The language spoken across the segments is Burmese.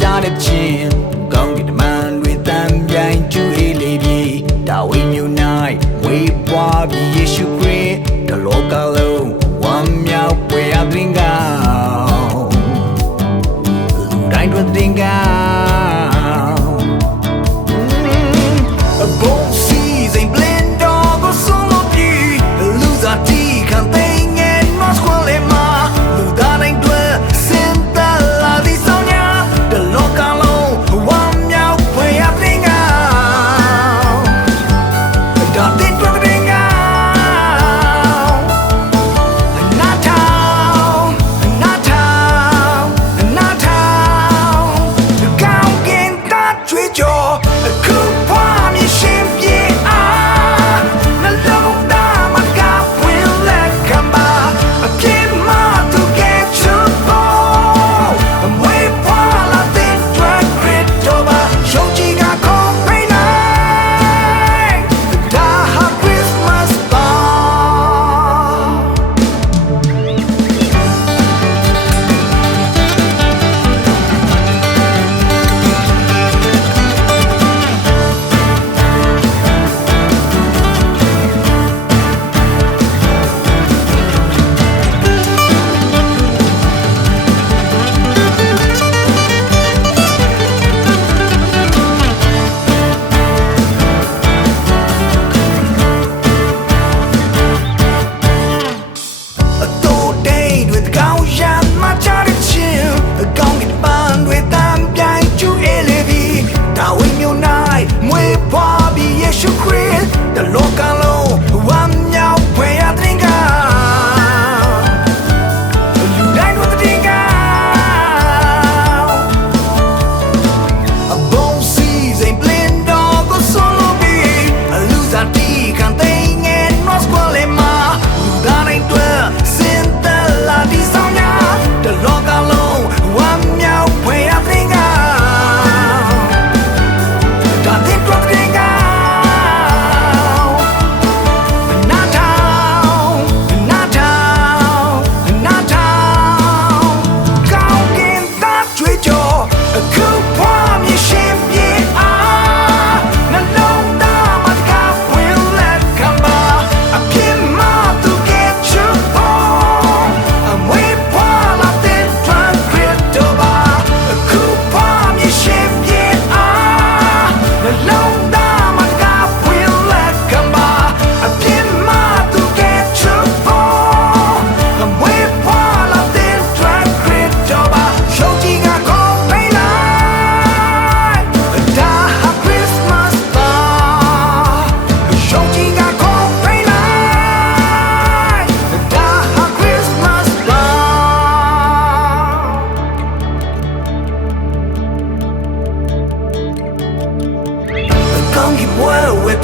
ကြားတဲ့ချင်းကောင်းကင်တမန်တွေတန်ပြိုင်ကျူအေးလေးပြီဒါဝိမျိုး၌ဝေးပွားပြီးယေရှုခရစ်တလောကလုံးဝမ်းမြောက်ပွေအပ်ရင်ကောင်းလူတိုင်းတို့တင်ကောင်းအဘုံစီစိန်ပလင်တော်ကိုဆုံးလို့ပြီလူစားတီခံသိငယ်မတ်ခွန်လေးမှာလူသားတိုင်းတို့စင်တလာဒီဆောင်ညာတလောကလုံးဝမ်းမြောက်ပွေအပ်ရင်ကောင်းဒါတင်တို့တင်ကောင်း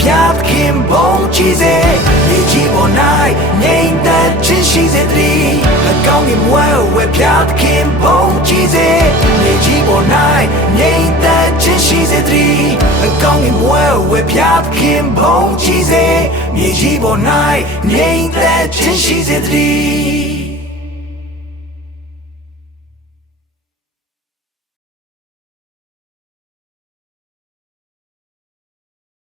ဖြတ်ခင်ဘုံချီစေမြေကြီးပေါ်၌ငြိမ်သက်ခြင်းရှိစေတည်းအကောင်းကြီးမွဲဝဲဖြတ်ခင်ဘုံချီစေမြေကြီးပေါ်၌ငြိမ်သက်ခြင်းရှိစေတည်းအကောင်းကြီးမွဲဝဲဖြတ်ခင်ဘုံချီစေမြေကြီးပေါ်၌ငြိမ်သက်ခြင်းရှိစေတည်း